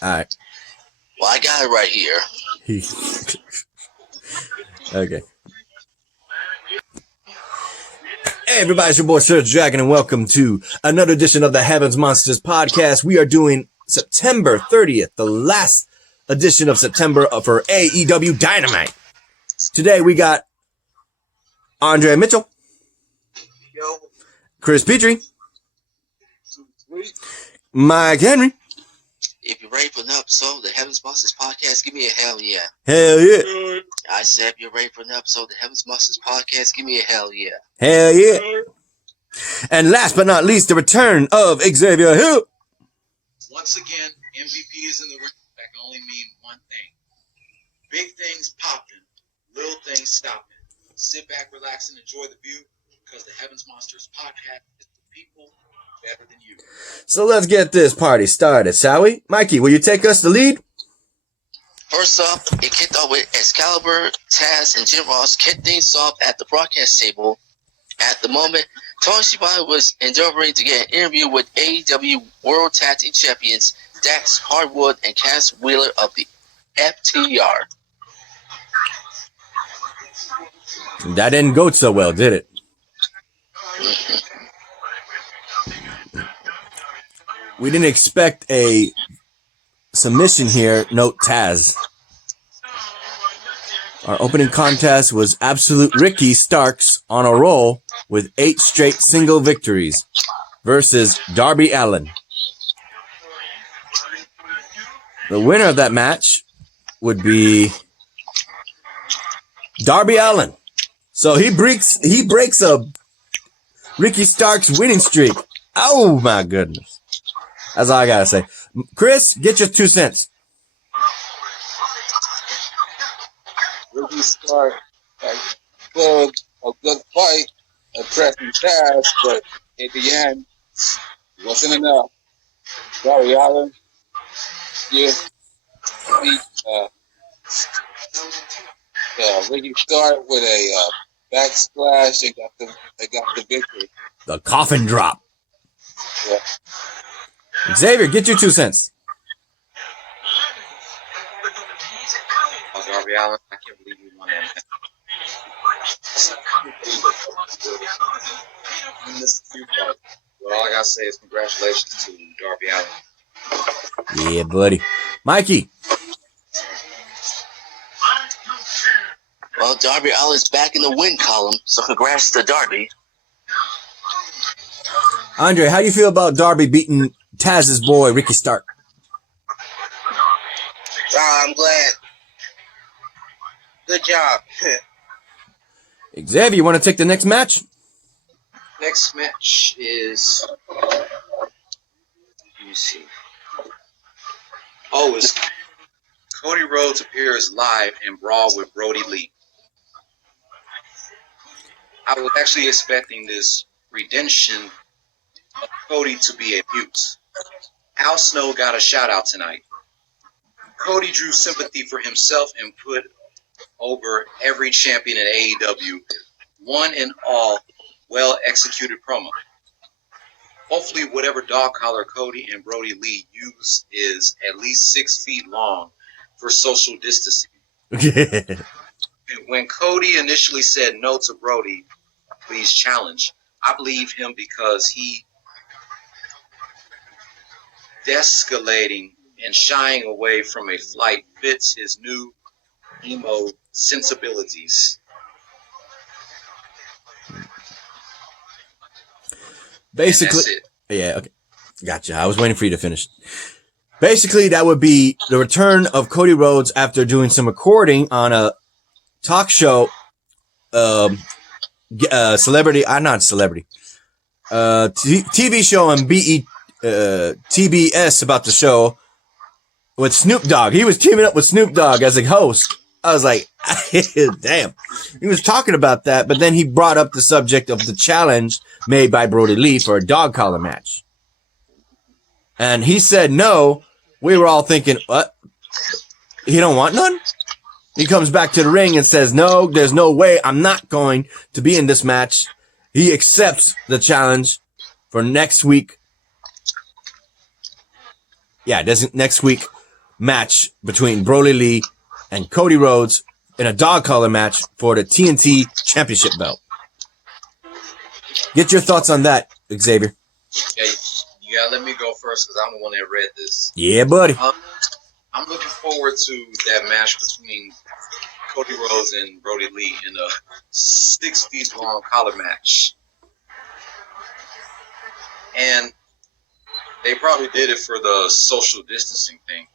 All right. Well, I got it right here. Okay. Hey, everybody, it's your boy Serg Dragon, and welcome to another edition of the Heavens Monsters podcast. We are doing September 30th, the last edition of September for AEW Dynamite. Today we got Andre Mitchell, Yo. Chris Petrie, Mike Henry. If you're ready for an episode of the Heavens Monsters podcast, give me a hell yeah. Hell yeah. I said, if you're ready for an episode of the Heavens Monsters podcast, give me a hell yeah. Hell yeah. And last but not least, the return of Xavier Hill. Once again, MVP is in the ring. That can only mean one thing. Big things popping, little things stopping. Sit back, relax, and enjoy the view, because the Heavens Monsters podcast is for people better than you. So let's get this party started, shall we? Mikey, will you take us the lead? First up, it kicked off with Excalibur, Taz, and Jim Ross kicked things off at the broadcast table. At the moment, Tony Shabali was endeavoring to get an interview with AEW World Tag Team Champions Dax Hardwood and Cass Wheeler of the FTR. That didn't go so well, did it? We didn't expect a submission here, note Taz. Our opening contest was Absolute Ricky Starks on a roll with 8 straight single victories versus Darby Allin. The winner of that match would be Darby Allin. So he breaks a Ricky Starks winning streak. Oh my goodness. That's all I gotta say. Chris, get your 2 cents. Ricky Stark had a good fight, addressing Taz, but at the end, it wasn't enough. Darby Allin, yeah, Ricky Stark with a backsplash. They got the victory. The coffin drop. Yeah. Xavier, get your 2 cents. Oh, Darby Allin, I can't believe you won that. Well, all I gotta say is congratulations to Darby Allin. Yeah, buddy. Mikey. Well, Darby Allin's back in the win column, so congrats to Darby. Andre, how do you feel about Darby beating Taz's boy, Ricky Stark? I'm glad. Good job. Xavier, you want to take the next match? Next match is... Let me see. Oh, it's Cody Rhodes appears live in Brawl with Brodie Lee. I was actually expecting this redemption of Cody to be a mute. Al Snow got a shout out tonight. Cody drew sympathy for himself and put over every champion in AEW. One and all, well executed promo. Hopefully whatever dog collar Cody and Brodie Lee use is at least 6 feet long for social distancing. When Cody initially said no to Brodie, please challenge, I believe him because he de-escalating and shying away from a fight fits his new emo sensibilities. Basically, that's it. Yeah, okay. Gotcha. I was waiting for you to finish. Basically, that would be the return of Cody Rhodes after doing some recording on a talk show, TV show on TBS about the show with Snoop Dogg. He was teaming up with Snoop Dogg as a host. I was like, damn. He was talking about that, but then he brought up the subject of the challenge made by Brodie Lee for a dog collar match. And he said no. We were all thinking, what? He don't want none? He comes back to the ring and says, no, there's no way. I'm not going to be in this match. He accepts the challenge for next week. Yeah, next week match between Brodie Lee and Cody Rhodes in a dog collar match for the TNT Championship belt. Get your thoughts on that, Xavier. Yeah, you gotta let me go first because I'm the one that read this. Yeah, buddy. I'm looking forward to that match between Cody Rhodes and Brodie Lee in a 6 feet long collar match. And they probably did it for the social distancing thing.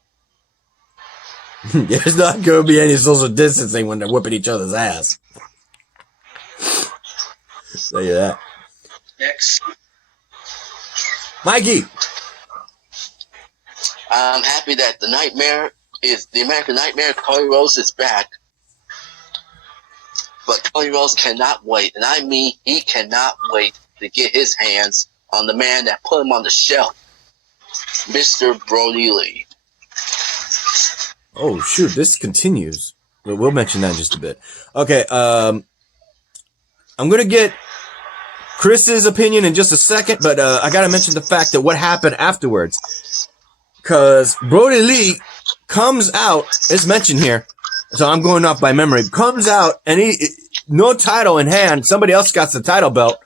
There's not going to be any social distancing when they're whipping each other's ass. Tell you that. Next. Mikey. I'm happy that the American Nightmare, Cody Rhodes, is back. But Cody Rhodes cannot wait, and I mean he cannot wait to get his hands on the man that put him on the shelf, Mr. Brodie Lee. Oh, shoot, this continues. We'll mention that in just a bit. Okay, I'm going to get Chris's opinion in just a second, but I got to mention the fact that what happened afterwards. Because Brodie Lee comes out, it's mentioned here, so I'm going off by memory, comes out, and he, no title in hand, somebody else got the title belt,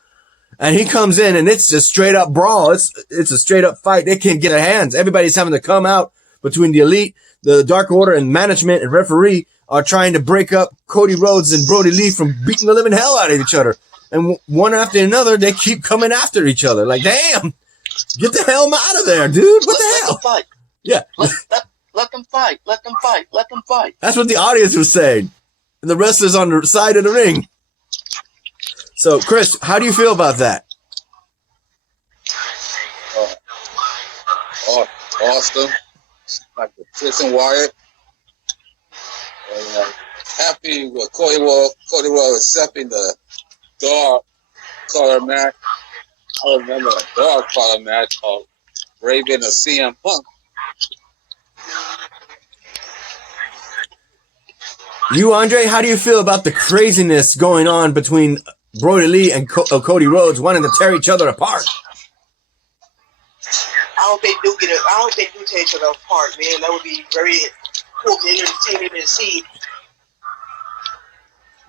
and he comes in, and it's just straight up brawl. It's a straight up fight. They can't get their hands. Everybody's having to come out between the Elite, the Dark Order, and management and referee are trying to break up Cody Rhodes and Brodie Lee from beating the living hell out of each other. And one after another, they keep coming after each other. Like, damn, get the hell out of there, dude. What the hell? Let them fight. Yeah. Let them fight. Let them fight. Let them fight. That's what the audience was saying. And the wrestlers on the side of the ring. So, Chris, how do you feel about that? Awesome. Like the Chris and Wyatt. And, happy with Cody Rhodes accepting the dark color match. I remember a dark color match called Raven and CM Punk. You, Andre, how do you feel about the craziness going on between Brodie Lee and Cody Rhodes wanting to tear each other apart? I hope they do tear each other apart, man. That would be very cool and entertaining to see.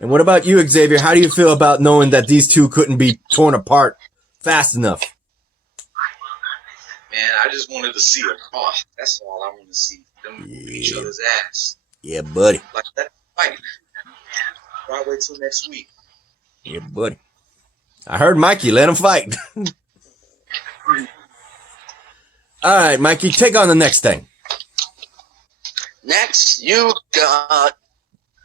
And what about you, Xavier? How do you feel about knowing that these two couldn't be torn apart fast enough? Man, I just wanted to see a brawl. That's all I want to see. Them whoop each other's ass. Yeah, buddy. Like that fight. Why wait till next week? Yeah, buddy. I heard Mikey. Let him fight. All right, Mikey, take on the next thing. Next, you got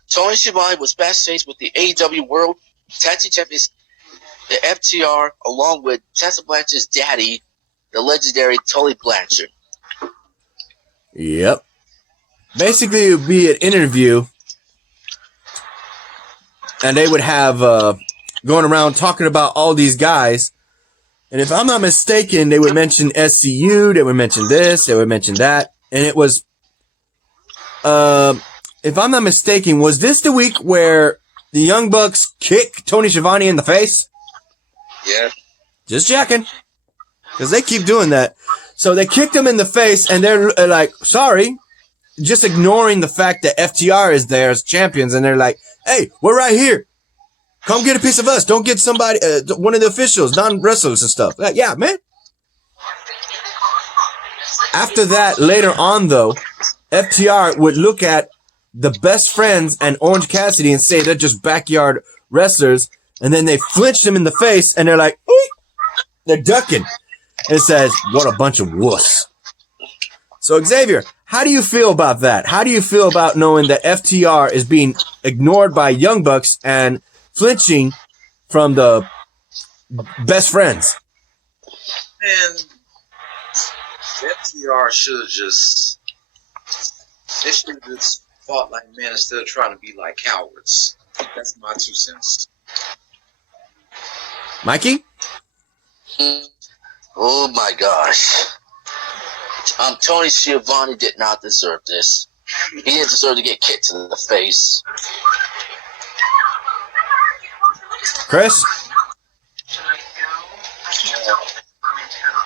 Tony Shabali was backstage with the AEW World Tag Team Champions, the FTR, along with Tessa Blanchard's daddy, the legendary Tully Blanchard. Yep. Basically, it would be an interview, and they would have going around talking about all these guys. And if I'm not mistaken, they would mention SCU, they would mention this, they would mention that. And it was, if I'm not mistaken, was this the week where the Young Bucks kick Tony Schiavone in the face? Yeah. Just checking. Because they keep doing that. So they kicked him in the face, and they're like, sorry. Just ignoring the fact that FTR is there as champions, and they're like, hey, we're right here. Come get a piece of us. Don't get somebody, one of the officials, non-wrestlers and stuff. Like, yeah, man. After that, later on, though, FTR would look at the Best Friends and Orange Cassidy and say they're just backyard wrestlers, and then they flinched him in the face, and they're like, oink! They're ducking. It says, what a bunch of wuss. So, Xavier, how do you feel about that? How do you feel about knowing that FTR is being ignored by Young Bucks and flinching from the Best Friends? Man, FTR should have just fought like men instead of trying to be like cowards. That's my 2 cents. Mikey? Oh my gosh. Tony Schiavone did not deserve this. He didn't deserve to get kicked in the face. Chris?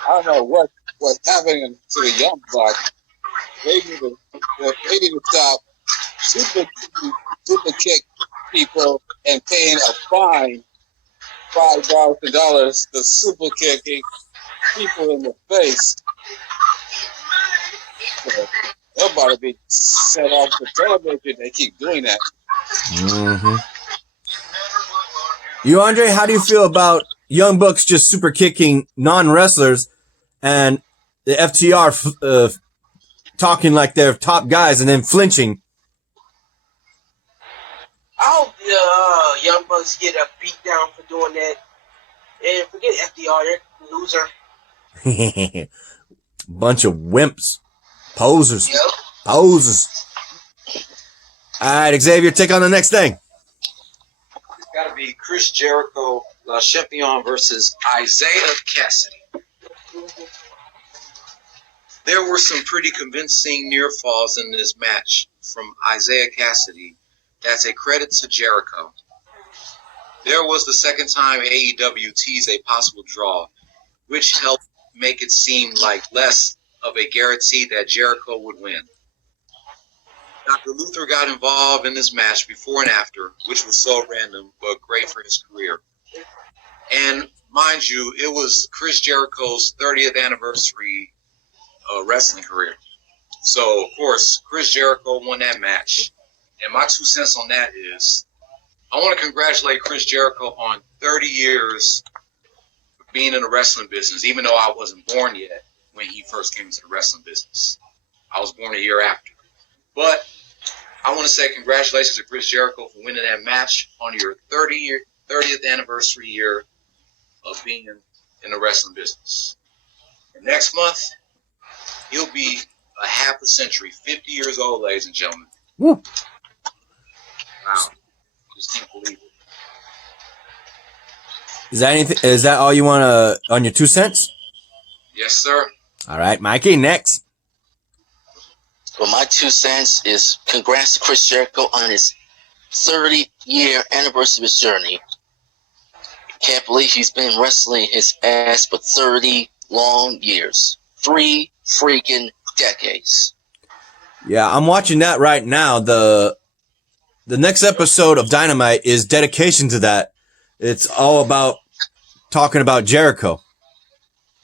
I don't know what's happening to the Young Bucks. They need to stop super kick people and paying a fine $5,000 to super kicking people in the face. They're about to be set off the television. They keep doing that. Mm-hmm. You, Andre, how do you feel about Young Bucks just super kicking non-wrestlers and the FTR talking like they're top guys and then flinching? I hope the Young Bucks get a beat down for doing that. And forget FDR, they're loser. Bunch of wimps. Posers. Yep. Posers. All right, Xavier, take on the next thing. It's got to be Chris Jericho, La Champion versus Isaiah Cassidy. There were some pretty convincing near falls in this match from Isaiah Cassidy. That's a credit to Jericho. There was the second time AEW teased a possible draw, which helped make it seem like less of a guarantee that Jericho would win. Dr. Luther got involved in this match before and after, which was so random, but great for his career. And mind you, it was Chris Jericho's 30th anniversary wrestling career. So, of course, Chris Jericho won that match. And my 2 cents on that is, I want to congratulate Chris Jericho on 30 years of being in the wrestling business, even though I wasn't born yet when he first came into the wrestling business. I was born a year after. But I want to say congratulations to Chris Jericho for winning that match on your 30th anniversary year of being in the wrestling business. And next month, he'll be a half a century, 50 years old, ladies and gentlemen. Woo. Wow. Just can't believe it. Is that anything? Is that all you want to on your 2 cents? Yes, sir. All right, Mikey, next. Well, my 2 cents is congrats to Chris Jericho on his 30-year anniversary of his journey. Can't believe he's been wrestling his ass for 30 long years. 3 freaking decades. Yeah, I'm watching that right now. The next episode of Dynamite is dedication to that. It's all about talking about Jericho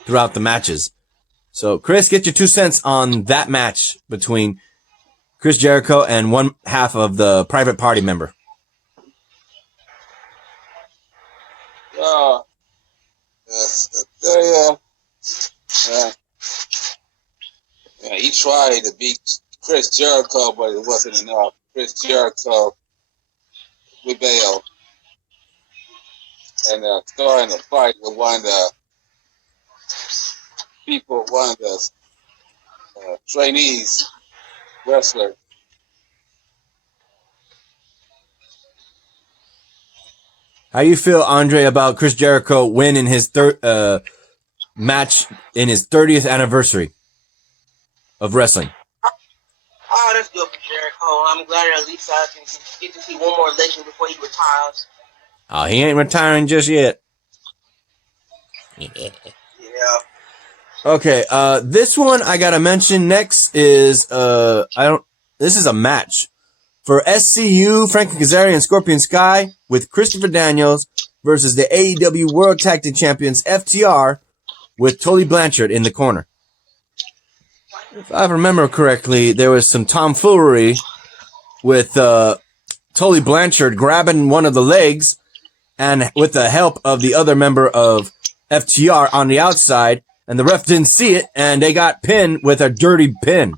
throughout the matches. So, Chris, get your 2 cents on that match between Chris Jericho and one half of the Private Party member. He tried to beat Chris Jericho, but it wasn't enough. Chris Jericho rebelled and starting a fight with one of the people, one of the trainees wrestler. How you feel, Andre, about Chris Jericho winning his match in his 30th anniversary of wrestling? Oh, that's good for Jericho. I'm glad at least I can get to see one more legend before he retires. Oh, he ain't retiring just yet. Yeah. Okay, this one I gotta mention next is this is a match for SCU, Frankie Kazarian and Scorpion Sky with Christopher Daniels versus the AEW World Tag Team Champions FTR with Tully Blanchard in the corner. If I remember correctly, there was some tomfoolery with Tully Blanchard grabbing one of the legs and with the help of the other member of FTR on the outside, and the ref didn't see it, and they got pinned with a dirty pin.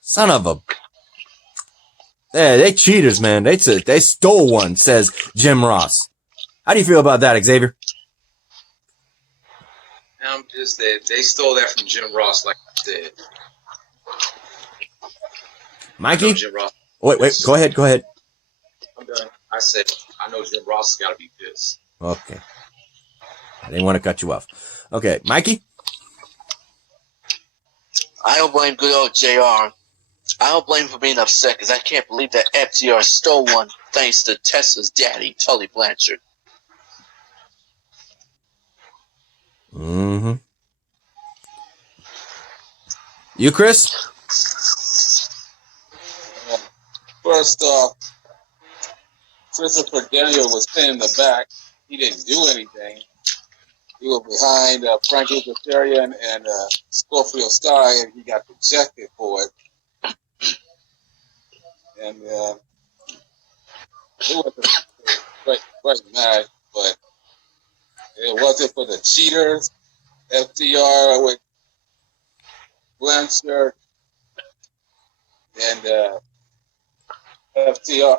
Son of a... They cheaters, man. They stole one, says Jim Ross. How do you feel about that, Xavier? I'm just that they stole that from Jim Ross, like I said. Mikey? Jim Ross. Wait, go ahead. I'm done. I said, I know Jim Ross has got to be pissed. Okay. I didn't want to cut you off. Okay, Mikey? I don't blame good old JR. I don't blame him for being upset because I can't believe that FTR stole one thanks to Tesla's daddy, Tully Blanchard. Mm-hmm. You, Chris? First off, Christopher Daniel was pinned in the back. He didn't do anything. He was behind Frankie Kazarian and Scorpio Sky, and he got rejected for it. And it was a great match, but it wasn't for the cheaters. FTR with Blanchard and FTR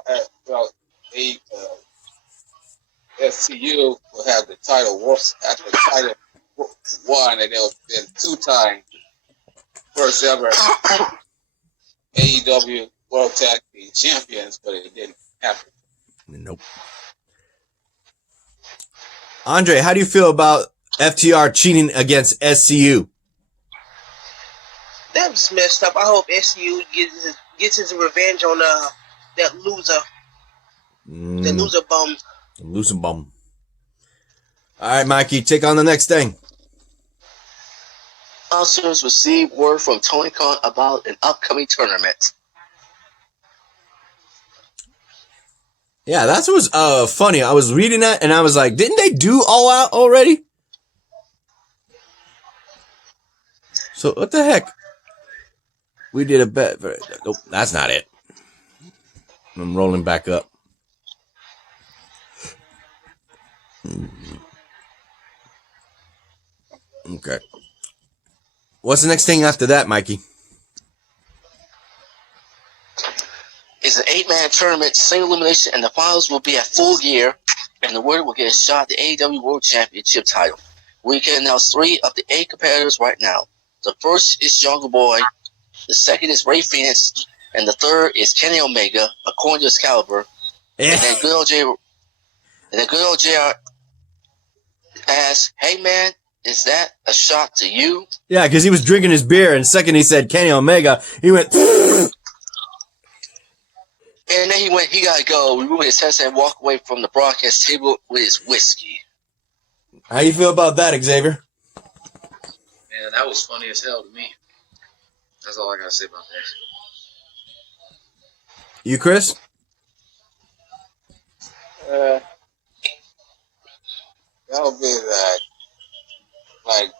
SCU will have the title at the title one, and it'll been 2 times first ever AEW World Tag Team Champions, but it didn't happen. Nope. Andre, how do you feel about FTR cheating against SCU? That was messed up. I hope SCU gets his revenge on that loser. The loser bum. Loser bum. All right, Mikey, take on the next thing. Announcers received word from Tony Khan about an upcoming tournament. Yeah, that was funny. I was reading that and I was like, didn't they do All Out already? So what the heck? We did a bet. Nope, that's not it. I'm rolling back up. Okay. What's the next thing after that, Mikey? It's an 8-man tournament, single elimination, and the finals will be at Full Gear, and the winner will get a shot at the AEW World Championship title. We can announce 3 of the 8 competitors right now. The first is Jungle Boy, the second is Ray Phoenix, and the third is Kenny Omega, according to Excalibur. Yeah. And then good old JR asks, "Hey man, is that a shot to you?" Yeah, because he was drinking his beer, and second he said Kenny Omega, he went. And then he got to go, remove his headset, and walk away from the broadcast table with his whiskey. How you feel about that, Xavier? Man, that was funny as hell to me. That's all I got to say about that. You, Chris? That would be like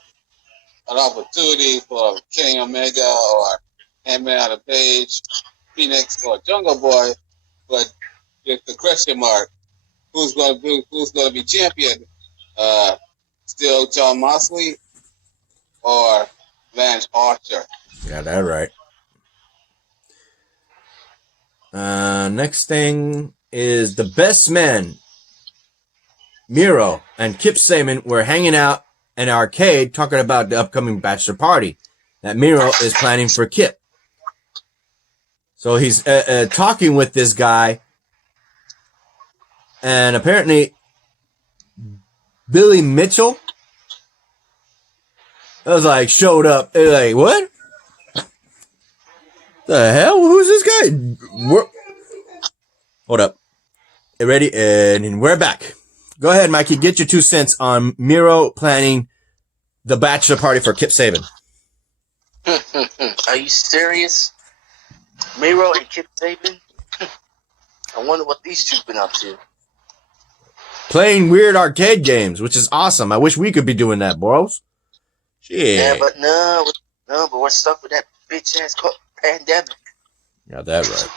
an opportunity for Kenny Omega or Hangman on the Page, Phoenix or Jungle Boy, but with the question mark, who's going to be champion? Still John Moxley or Lance Archer? Got that right. Next thing is the best men. Miro and Kip Saban were hanging out in an arcade talking about the upcoming bachelor party that Miro is planning for Kip. So he's talking with this guy, and apparently Billy Mitchell showed up. They're like, what? The hell? Who's this guy? Hold up. You ready? And we're back. Go ahead, Mikey. Get your 2 cents on Miro planning the bachelor party for Kip Saban. Are you serious? Miro and Kip Saban? I wonder what these two been up to. Playing weird arcade games, which is awesome. I wish we could be doing that, bros. Shit. Yeah, but but we're stuck with that bitch ass pandemic. Got that right.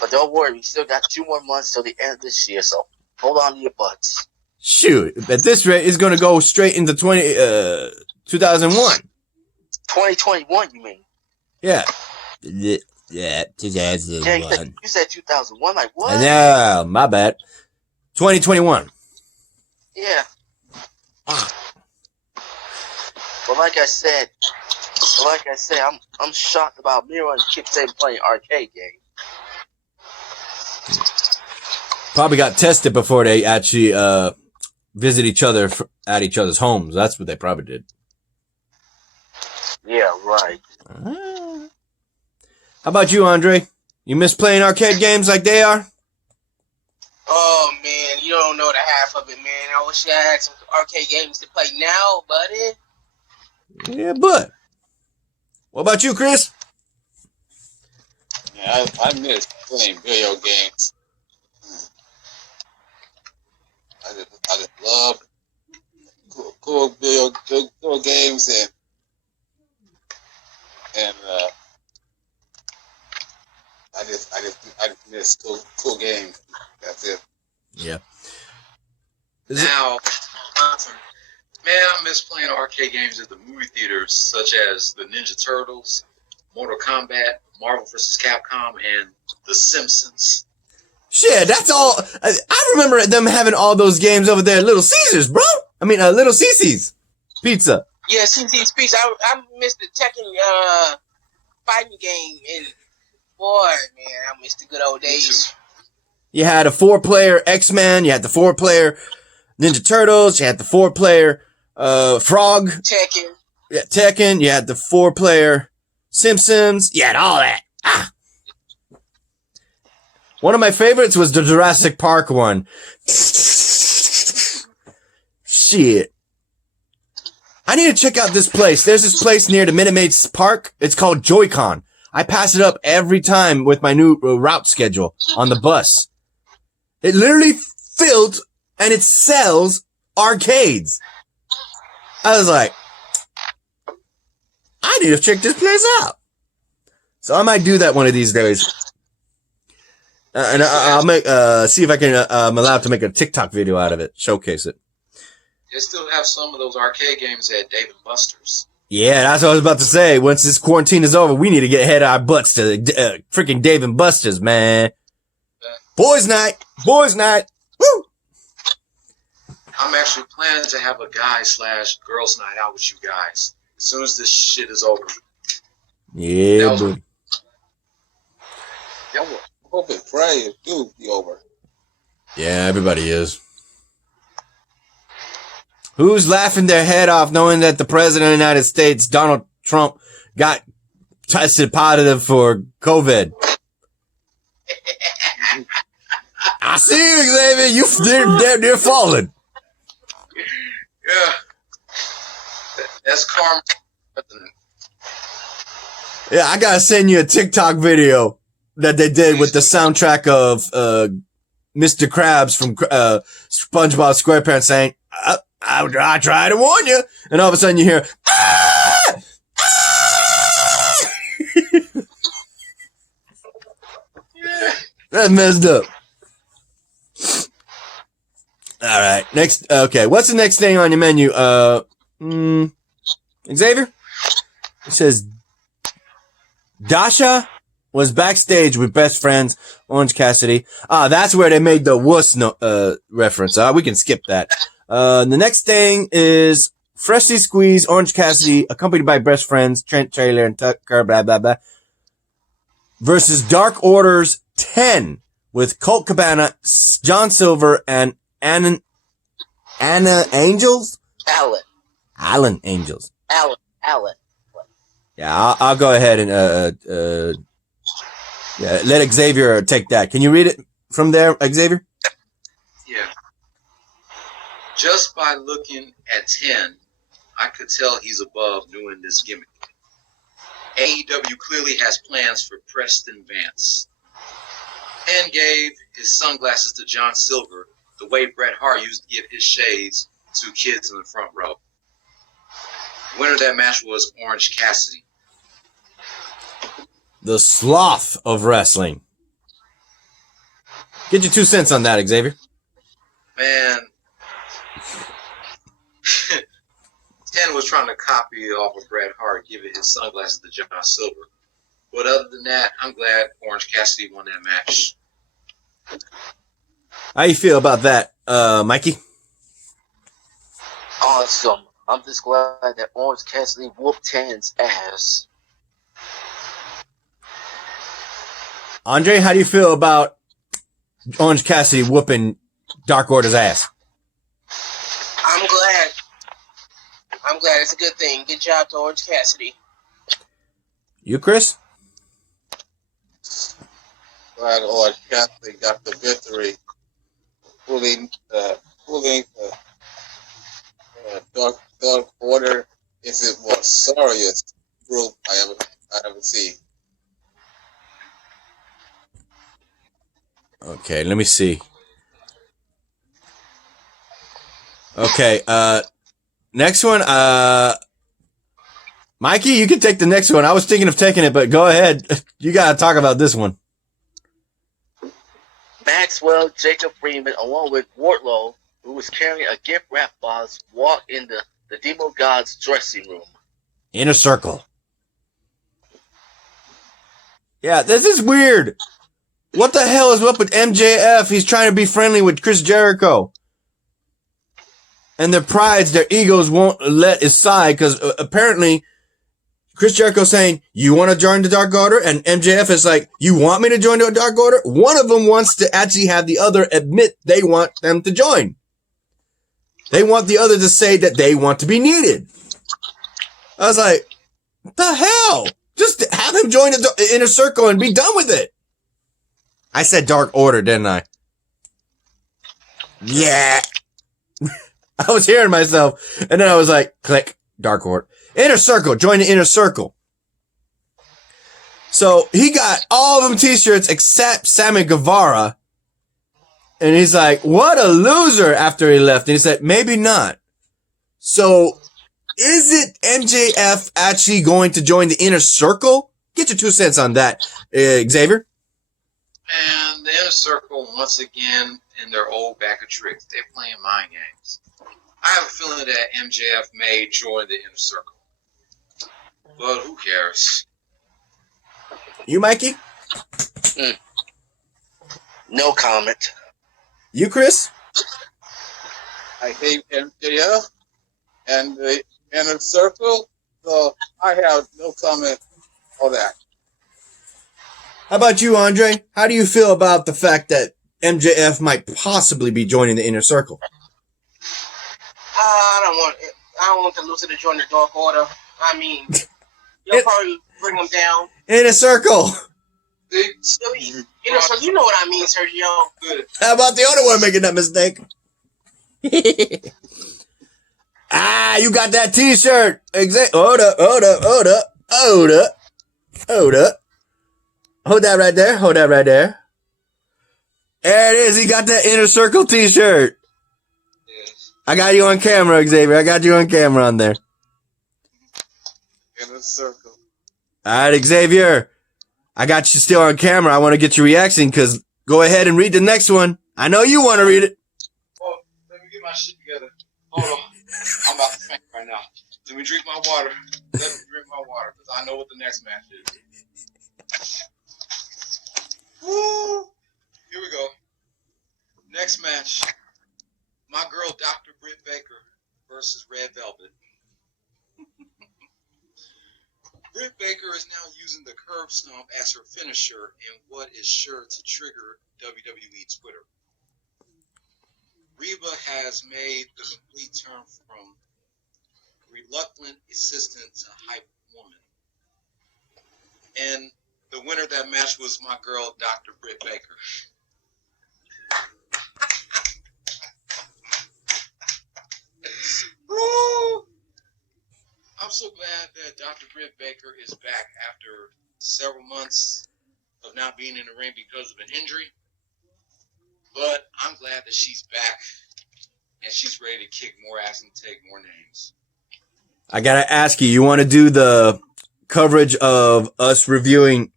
But don't worry, we still got 2 more months till the end of this year, so hold on to your butts. Shoot, at this rate, it's going to go straight into 2001. 2021, you mean? Yeah. Yeah, 2001. Yeah, you said 2001, like what? No, my bad. 2021. Yeah. But like I said, I'm shocked about Miro and Kip Saban playing arcade games. Probably got tested before they actually visit each other at each other's homes. That's what they probably did. Yeah, right. How about you, Andre? You miss playing arcade games like they are? Oh man, you don't know the half of it, man. I wish I had some arcade games to play now, buddy. Yeah, but What about you, Chris? Yeah, I miss playing video games. I just love cool video games and I just miss cool games. That's it. Yeah. Now, man, I miss playing arcade games at the movie theaters, such as the Ninja Turtles, Mortal Kombat, Marvel vs. Capcom, and The Simpsons. Shit, that's all. I remember them having all those games over there at Little Caesars, bro. I mean, Little Cece's Pizza. Yeah, CC's Pizza. I missed the Tekken fighting game, and boy, man, I missed the good old days. You had a 4-player X-Men. You had the 4-player Ninja Turtles. You had the 4-player Frog. Tekken. Yeah, Tekken. You had the 4-player Simpsons. You had all that. Ah. One of my favorites was the Jurassic Park one. Shit. I need to check out this place. There's this place near the Minute Maid's Park. It's called Joy-Con. I pass it up every time with my new route schedule on the bus. It literally filled and it sells arcades. I was like, I need to check this place out. So I might do that one of these days. And I'll make, see if I can, I'm allowed to make a TikTok video out of it. Showcase it. They still have some of those arcade games at Dave & Buster's. Yeah, that's what I was about to say. Once this quarantine is over, we need to get head our butts to freaking Dave & Buster's, man. Boys night. Boys night. Woo! I'm actually planning to have a guy/girls night out with you guys as soon as this shit is over. Yeah, buddy. Hope and pray it do be over. Yeah, everybody is. Who's laughing their head off knowing that the president of the United States, Donald Trump, got tested positive for COVID? I see you, Xavier. You damn near falling. Yeah. That's karma. Yeah, I gotta send you a TikTok video that they did with the soundtrack of Mr. Krabs from SpongeBob SquarePants saying, I try to warn you. And all of a sudden you hear, ah! Ah! That's messed up. All right. Next. Okay. What's the next thing on your menu? Xavier? It says, Dasha was backstage with best friends, Orange Cassidy. That's where they made the wuss reference. We can skip that. The next thing is Freshly Squeezed, Orange Cassidy, accompanied by best friends, Trent Taylor and Tucker, blah, blah, blah, versus Dark Orders 10 with Colt Cabana, John Silver, and Anna Angels? Allen Angels. Allen. Yeah, I'll go ahead and, yeah, let Xavier take that. Can you read it from there, Xavier? Yeah. Just by looking at 10, I could tell he's above doing this gimmick. AEW clearly has plans for Preston Vance. And gave his sunglasses to John Silver the way Bret Hart used to give his shades to kids in the front row. The winner of that match was Orange Cassidy. The sloth of wrestling. Get your 2 cents on that, Xavier. Man, 10 was trying to copy off of Bret Hart, giving his sunglasses to John Silver. But other than that, I'm glad Orange Cassidy won that match. How you feel about that, Mikey? Awesome. I'm just glad that Orange Cassidy whooped 10's ass. Andre, how do you feel about Orange Cassidy whooping Dark Order's ass? I'm glad. It's a good thing. Good job to Orange Cassidy. You, Chris? Glad Orange Cassidy got the victory, pulling Dark Order if it was serious group I ever see. Okay, let me see. Okay, next one. Mikey, you can take the next one. I was thinking of taking it, but go ahead. You gotta talk about this one. Maxwell Jacob Freeman, along with Wardlow, who was carrying a gift wrap box, walked in the Demo God's dressing room. Inner Circle. Yeah, this is weird. What the hell is up with MJF? He's trying to be friendly with Chris Jericho. And their prides, their egos won't let aside because apparently Chris Jericho saying, you want to join the Dark Order? And MJF is like, you want me to join the Dark Order? One of them wants to actually have the other admit they want them to join. They want the other to say that they want to be needed. I was like, what the hell? Just have him join the Inner Circle and be done with it. I said Dark Order, didn't I? Yeah. I was hearing myself, and then I was like, click, Dark Order. Inner Circle, join the Inner Circle. So he got all of them t-shirts except Sammy Guevara. And he's like, what a loser after he left. And he said, maybe not. So is it MJF actually going to join the Inner Circle? Get your 2 cents on that, Xavier. And the Inner Circle, once again, in their old bag of tricks. They're playing mind games. I have a feeling that MJF may join the Inner Circle. But who cares? You, Mikey? No comment. You, Chris? I hate MJF and the Inner Circle, so I have no comment on that. How about you, Andre? How do you feel about the fact that MJF might possibly be joining the Inner Circle? I don't want the loser to join the Dark Order. I mean, you'll probably bring them down. Inner Circle. So, you know what I mean, Sergio. How about the other one making that mistake? You got that t-shirt. Hold up. Hold that right there. There it is. He got that Inner Circle t-shirt. Yes. I got you on camera, Xavier. I got you on camera on there. Inner Circle. All right, Xavier. I got you still on camera. I want to get your reaction because go ahead and read the next one. I know you want to read it. Oh, let me get my shit together. Hold on. I'm about to faint right now. Let me drink my water. Because I know what the next match is. Woo! Here we go. Next match. My girl, Dr. Britt Baker versus Red Velvet. Britt Baker is now using the curb stomp as her finisher in what is sure to trigger WWE Twitter. Reba has made the complete turn from reluctant assistant to hype woman. And the winner of that match was my girl, Dr. Britt Baker. I'm so glad that Dr. Britt Baker is back after several months of not being in the ring because of an injury. But I'm glad that she's back and she's ready to kick more ass and take more names. I got to ask you want to do the coverage of us reviewing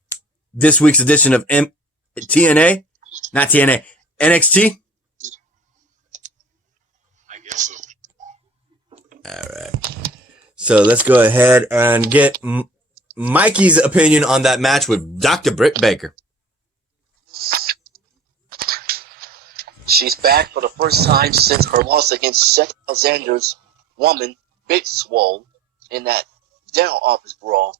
this week's edition of TNA? Not TNA, NXT? I guess so. All right. So let's go ahead and get Mikey's opinion on that match with Dr. Britt Baker. She's back for the first time since her loss against Seth Alexander's woman, Big Swole, in that dental office brawl.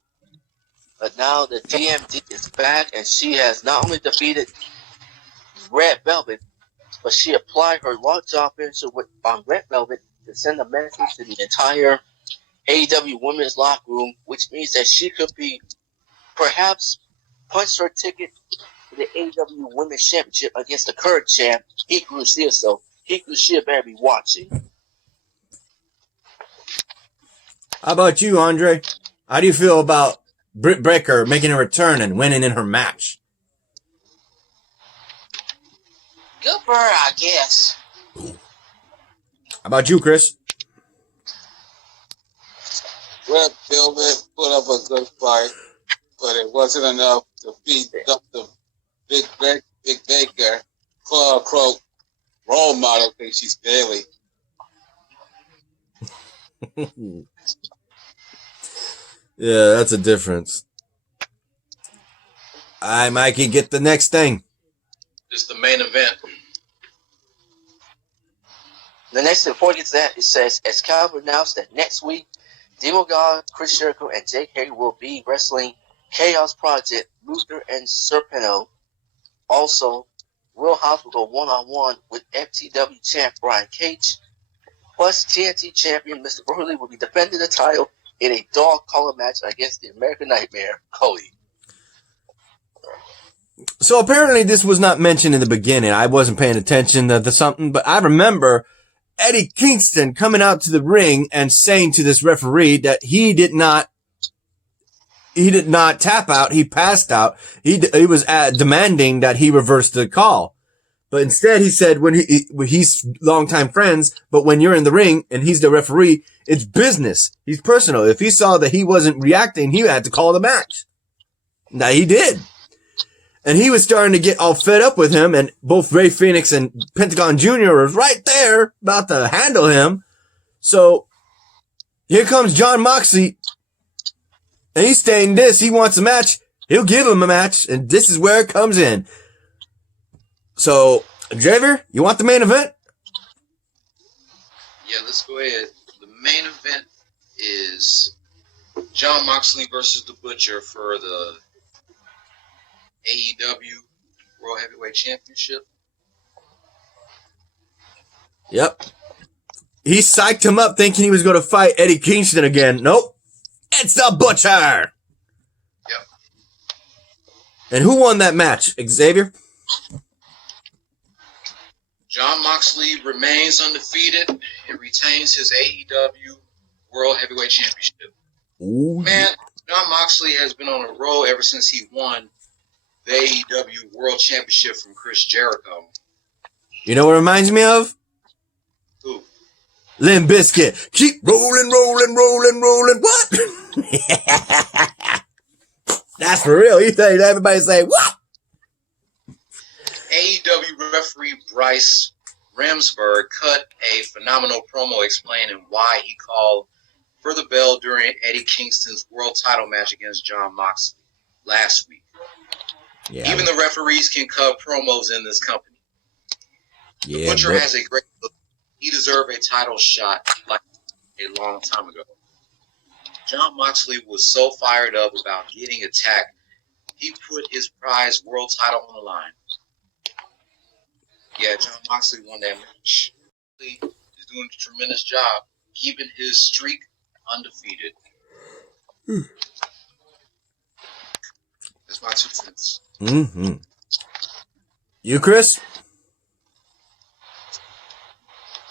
But now the DMD is back, and she has not only defeated Red Velvet, but she applied her lockjaw finisher on Red Velvet to send a message to the entire AEW Women's Locker Room, which means that she could be perhaps punch her ticket to the AEW Women's Championship against the current champ, Hikaru Shida. So Hikaru Shida better be watching. How about you, Andre? How do you feel about Britt Baker making a return and winning in her match? Good for her, I guess. How about you, Chris? Brett Gilbert put up a good fight, but it wasn't enough to beat up the Big Baker, quote unquote, role model think she's Bailey. Yeah, that's a difference. All right, Mikey, get the next thing. This is the main event. The next thing, before we get to that, it says Excalibur announced that next week, Demon God, Chris Jericho, and JK will be wrestling Chaos Project, Luther and Serpento. Also, Will Hobbs will go one-on-one with FTW champ Brian Cage. Plus, TNT champion Mr. Brodie will be defending the title in a dog collar match against the American Nightmare, Cody. So apparently this was not mentioned in the beginning. I wasn't paying attention to something, but I remember Eddie Kingston coming out to the ring and saying to this referee that he did not tap out. He passed out. He was demanding that he reverse the call. But instead he said when he's longtime friends, but when you're in the ring and he's the referee, it's business. He's personal. If he saw that he wasn't reacting, he had to call the match. Now he did. And he was starting to get all fed up with him, and both Ray Phoenix and Pentagon Jr. was right there about to handle him. So here comes John Moxley, and he's saying this. He wants a match. He'll give him a match, and this is where it comes in. So, Xavier, you want the main event? Yeah, let's go ahead. The main event is John Moxley versus The Butcher for the AEW World Heavyweight Championship. Yep. He psyched him up thinking he was going to fight Eddie Kingston again. Nope. It's The Butcher. Yep. And who won that match? Xavier? John Moxley remains undefeated and retains his AEW World Heavyweight Championship. Ooh. Man, John Moxley has been on a roll ever since he won the AEW World Championship from Chris Jericho. You know what it reminds me of? Who? Limp Bizkit. Keep rolling, rolling, rolling, rolling. What? That's for real. You think everybody say, what? AEW referee Bryce Remsburg cut a phenomenal promo explaining why he called for the bell during Eddie Kingston's world title match against John Moxley last week. Yeah. Even the referees can cut promos in this company. Yeah, the Butcher has a great look. He deserved a title shot like a long time ago. John Moxley was so fired up about getting attacked, he put his prize world title on the line. Yeah, John Moxley won that match. He is doing a tremendous job keeping his streak undefeated. That's my 2 cents. Mm-hmm. You, Chris?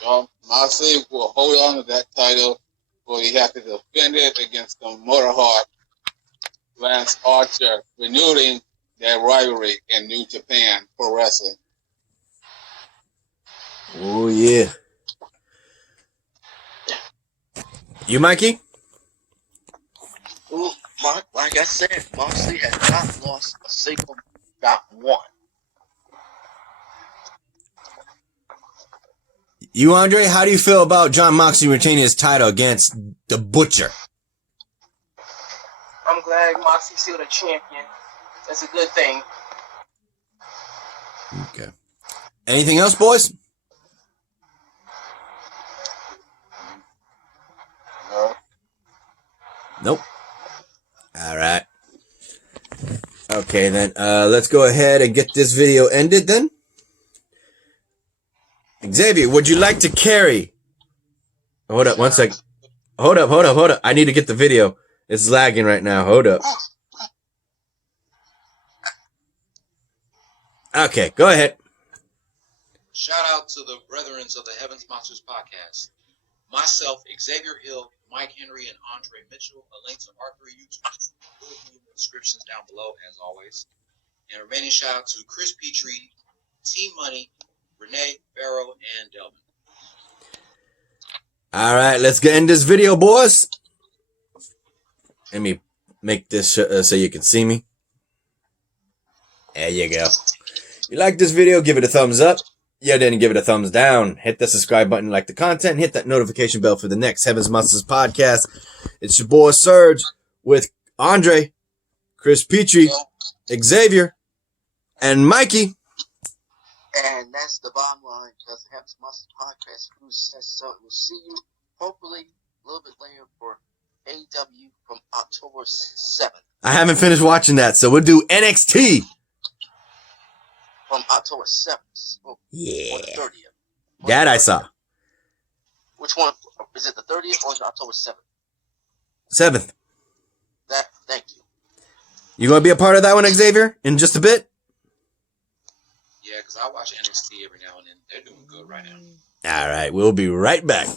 John Moxley will hold on to that title, but he has to defend it against the Motorheart Lance Archer, renewing their rivalry in New Japan Pro Wrestling. Oh, yeah. You, Mikey? Ooh, like I said, Moxley has not lost a single, not one. You, Andre, how do you feel about John Moxley retaining his title against The Butcher? I'm glad Moxley's still the champion. That's a good thing. Okay. Anything else, boys? No. Nope. All right. Okay, then let's go ahead and get this video ended then. Xavier, would you like to carry? Hold up, 1 second. Hold up. I need to get the video. It's lagging right now. Hold up. Okay, go ahead. Shout out to the Brethrens of the Heavens Monsters podcast. myself, Xavier Hill, Mike Henry, and Andre Mitchell. A link to our 3 YouTube will be in the descriptions down below, as always. And a remaining shout out to Chris Petrie, Team Money, Renee, Barrow, and Delvin. All right, let's get in this video, boys. Let me make this so you can see me. There you go. You like this video, give it a thumbs up. You didn't give it a thumbs down. Hit the subscribe button, like the content, hit that notification bell for the next Heaven's Monsters podcast. It's your boy Serg with Andre, Chris Petrie, Xavier, and Mikey. And that's the bottom line, because the Heaven's Monsters podcast, who says so, we'll see you hopefully a little bit later for AEW from October 7th. I haven't finished watching that, so we'll do NXT. From October 7th. Yeah. Or the 30th. That I saw. Which one? Is it the 30th or is it October 7th? 7th. Thank you. You gonna be a part of that one, Xavier, in just a bit? Yeah, because I watch NXT every now and then. They're doing good right now. All right, we'll be right back.